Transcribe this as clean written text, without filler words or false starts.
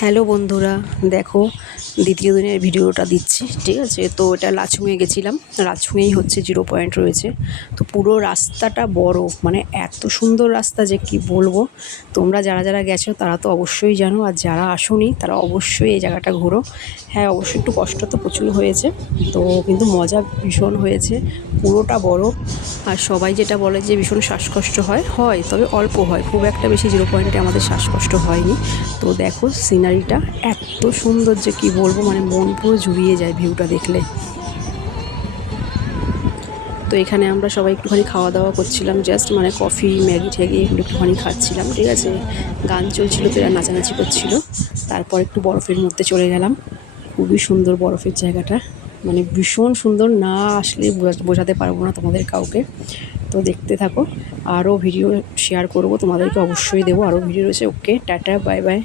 Hello বন্ধুরা, দেখো দ্বিতীয় দিনের ভিডিওটা দিচ্ছি, ঠিক আছে। তো এটা লাচুংয়ে গেছিলাম। লাচুংয়েই হচ্ছে জিরো পয়েন্ট রয়েছে। তো পুরো রাস্তাটা বড়, মানে এত সুন্দর রাস্তা যে কি বলবো। তোমরা যারা যারা গেছো তারা তো অবশ্যই জানো, আর যারা আসোনি তারা অবশ্যই এই জায়গাটা ঘোরো। হ্যাঁ, অবশ্যই একটু কষ্ট তো প্রচুর হয়েছে, তো কিন্তু মজা ভীষণ হয়েছে। পুরোটা বড়। আর সবাই যেটা বলে যে ভীষণ শ্বাসকষ্ট হয়, তবে অল্প হয়, খুব একটা বেশি জিরো পয়েন্টে আমাদের শ্বাসকষ্ট হয়নি। তো দেখো সিনারিটা এত সুন্দর যে কি বলবো, মানে মন পুরো জুড়িয়ে যায় ভিউটা দেখলে। তো এখানে আমরা সবাই একটুখানি খাওয়া দাওয়া করছিলাম, জাস্ট মানে কফি ম্যাগি ঠ্যাগি এগুলো একটুখানি খাচ্ছিলাম, ঠিক আছে। গান চলছিল, তো এরা নাচানাচি করছিল। তারপর একটু বরফের মধ্যে চলে গেলাম। খুবই সুন্দর বরফের জায়গাটা, মানে ভীষণ সুন্দর, না আসলে বোঝাতে পারবো না তোমাদের কাউকে। তো দেখতে থাকো, আরও ভিডিও শেয়ার করব তোমাদেরকে, অবশ্যই দেবো, আরও ভিডিও রয়েছে। ওকে, টাটা, বাই বাই।